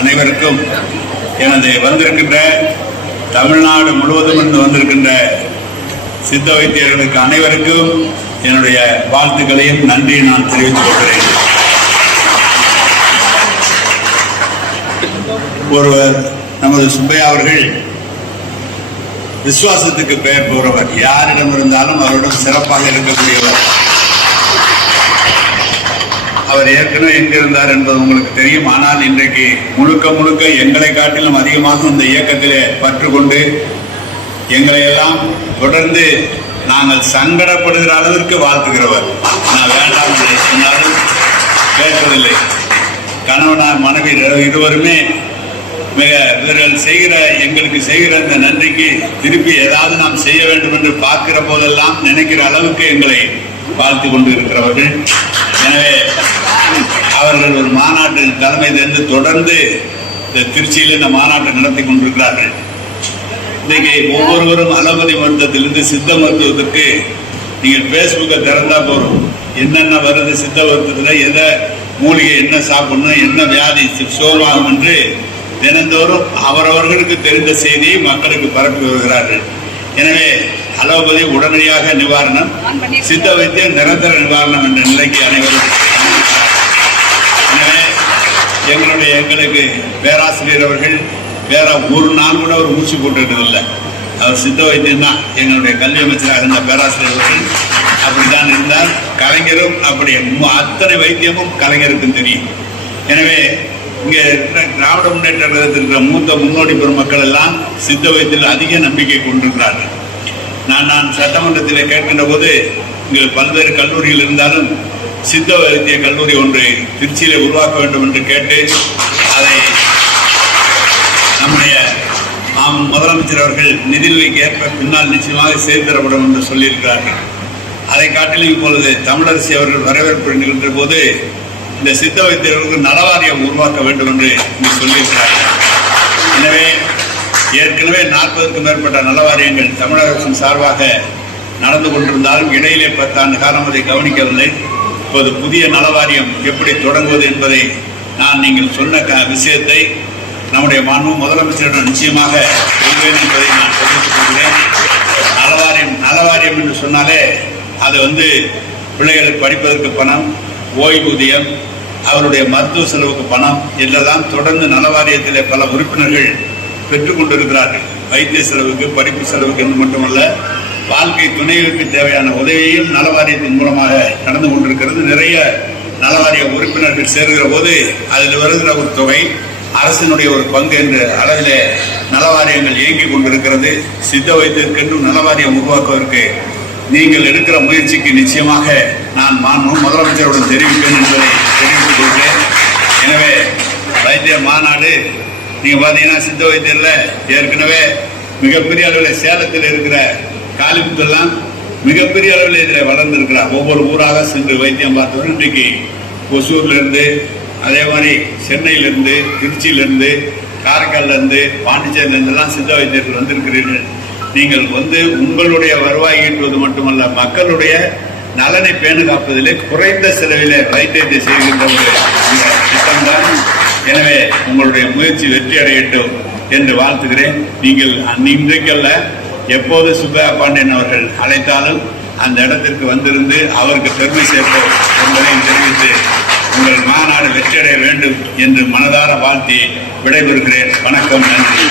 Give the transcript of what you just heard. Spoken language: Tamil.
அனைவருக்கும் எனது வந்திருக்கின்ற தமிழ்நாடு முழுவதும் இருந்து வந்திருக்கின்ற சித்த வைத்தியர்களுக்கு அனைவருக்கும் என்னுடைய வாழ்த்துக்களையும் நன்றியை நான் தெரிவித்துக் கொள்கிறேன். ஒருவர் நமது சுப்பையா அவர்கள் விசுவாசத்துக்கு பெயர் போகிறவர், யாரிடம் இருந்தாலும் அவரிடம் சிறப்பாக இருக்கக்கூடியவர். அவர் ஏற்கனவே எங்கிருந்தார் என்பது உங்களுக்கு தெரியும். ஆனால் இன்றைக்கு முழுக்க முழுக்க எங்களை காட்டிலும் அதிகமாக இந்த இயக்கத்திலே பற்று கொண்டு எங்களை எல்லாம் தொடர்ந்து நாங்கள் சங்கடப்படுகிற அளவிற்கு வாழ்த்துகிறவர். நான் வேண்டாம் என்று சொன்னாலும் கேட்பதில்லை. கணவனார் மனைவி இருவருமே மிக இவர்கள் செய்கிற எங்களுக்கு செய்கிற இந்த நன்றிக்கு திருப்பி ஏதாவது நாம் செய்ய வேண்டும் என்று பார்க்கிற போதெல்லாம் நினைக்கிற அளவுக்கு எங்களை வாழ்த்து கொண்டு இருக்கிறவர்கள். எனவே அவர்கள் ஒரு மாநாட்டின் தலைமையிலிருந்து தொடர்ந்து இந்த திருச்சியில் இந்த மாநாட்டை நடத்தி கொண்டிருக்கிறார்கள். இன்றைக்கு ஒவ்வொருவரும் அலோபதி மருத்துவத்திலிருந்து சித்த மருத்துவத்திற்கு நீங்கள் பேஸ்புக்கை திறந்தா போறோம், என்னென்ன வருது சித்த மருத்துவத்தில், எதை மூலிகை என்ன சாப்பிடணும், என்ன வியாதி சோர்வாகும் என்று தினந்தோறும் அவரவர்களுக்கு தெரிந்த செய்தியை மக்களுக்கு பரப்பி வருகிறார்கள். எனவே அலோபதி உடனடியாக நிவாரணம், சித்த வைத்தியம் நிரந்தர நிவாரணம் என்ற நிலைக்கு அனைவரும். எனவே எங்களுக்கு பேராசிரியர் அவர்கள் வேற ஒரு நாள் கூட ஒரு மூச்சு போட்டுட்டதில்லை. அவர் சித்த வைத்தியம் தான். எங்களுடைய கல்வி அமைச்சராக இருந்த பேராசிரியர் அவர்கள் அப்படித்தான் இருந்தார். கலைஞரும் அப்படி அத்தனை வைத்தியமும் கலைஞருக்கும் தெரியும். எனவே இங்கே திராவிட முன்னேற்ற கழகத்தில் இருக்கிற மூத்த முன்னோடி பெருமக்கள் எல்லாம் சித்த வைத்தியில் அதிக நம்பிக்கை கொண்டிருக்கிறார்கள். நான் சட்டமன்றத்தில் கேட்கின்ற போது இங்கே பல்வேறு கல்லூரிகள் இருந்தாலும் சித்த வைத்திய கல்லூரி ஒன்று திருச்சியிலே உருவாக்க வேண்டும் என்று கேட்டு அதை நம்முடைய முதலமைச்சர் அவர்கள் நிதிநிலைக்கு ஏற்ப பின்னால் நிச்சயமாக செய்து தரப்படும் என்று சொல்லியிருக்கிறார்கள். அதை காட்டிலும் இப்பொழுது தமிழரசி அவர்கள் வரவேற்பு நிகழ்ந்த போது இந்த சித்த வைத்தியர்களுக்கு நலவாரியம் உருவாக்க வேண்டும் என்று இங்கு சொல்லியிருக்கிறார்கள். எனவே ஏற்கனவே 40க்கும் மேற்பட்ட நலவாரியங்கள் தமிழக அரசின் சார்பாக நடந்து கொண்டிருந்தாலும் இடையிலே 10 ஆண்டு காலம் அதை கவனிக்கவில்லை. இப்போது புதிய நலவாரியம் எப்படி தொடங்குவது என்பதை நான் நீங்கள் சொன்ன விஷயத்தை நம்முடைய மாண்பு முதலமைச்சரிடம் நிச்சயமாக சொல்வேன் என்பதை நான் தெரிவித்துக் கொள்கிறேன். நலவாரியம் என்று சொன்னாலே அது பிள்ளைகளுக்கு படிப்பதற்கு பணம், ஓய்வூதியம், அவருடைய மருத்துவ செலவுக்கு பணம் இதெல்லாம் தொடர்ந்து நலவாரியத்திலே பல உறுப்பினர்கள் பெற்றுக் கொண்டிருக்கிறார்கள். வைத்திய செலவுக்கு, படிப்பு செலவுக்கு என்று மட்டுமல்ல, வாழ்க்கை துணைகளுக்கு தேவையான உதவியும் நலவாரியத்தின் மூலமாக நடந்து கொண்டிருக்கிறது. நிறைய நலவாரிய உறுப்பினர்கள் சேர்கிற போது அதில் வருகிற ஒரு தொகை அரசினுடைய ஒரு பங்கு என்ற அளவிலே நலவாரியங்கள் இயங்கிக் கொண்டிருக்கிறது. சித்த வைத்தியத்திற்கென்றும் நலவாரியம் உருவாக்குவதற்கு நீங்கள் எடுக்கிற முயற்சிக்கு நிச்சயமாக நான் முதலமைச்சருடன் தெரிவிப்பேன் என்பதை தெரிவித்துக் கொள்கிறேன். எனவே வைத்திய மாநாடு நீங்கள் பார்த்தீங்கன்னா சித்த வைத்தியரில் ஏற்கனவே மிகப்பெரிய அளவில் சேலத்தில் இருக்கிற காலிமுத்தெல்லாம் மிகப்பெரிய அளவில் இதில் வளர்ந்துருக்கிறார். ஒவ்வொரு ஊராக சென்று வைத்தியம் பார்த்தவர்கள் இன்றைக்கு ஒசூர்லேருந்து, அதே மாதிரி சென்னையிலிருந்து, திருச்சியிலிருந்து, காரைக்காலிலிருந்து, பாண்டிச்சேரியிலிருந்தெல்லாம் சித்த வைத்தியர்கள் வந்திருக்கிறீர்கள். நீங்கள் உங்களுடைய வருவாய் ஈட்டுவது மட்டுமல்ல, மக்களுடைய நலனை பேணு காப்பதிலே குறைந்த செலவிலே வைத்தியத்தை செய்கின்ற ஒரு திட்டம்தான். எனவே உங்களுடைய முயற்சி வெற்றி அடையட்டும் என்று வாழ்த்துகிறேன். நீங்கள் இன்றைக்கல்ல எப்போது சுப்பையா பாண்டியன் அவர்கள் அழைத்தாலும் அந்த இடத்திற்கு வந்திருந்து அவருக்கு பெருமை சேர்ப்போம் என்பதையும் தெரிவித்து உங்கள் மாநாடு வெற்றியடைய வேண்டும் என்று மனதார வாழ்த்தி விடைபெறுகிறேன். வணக்கம், நன்றி.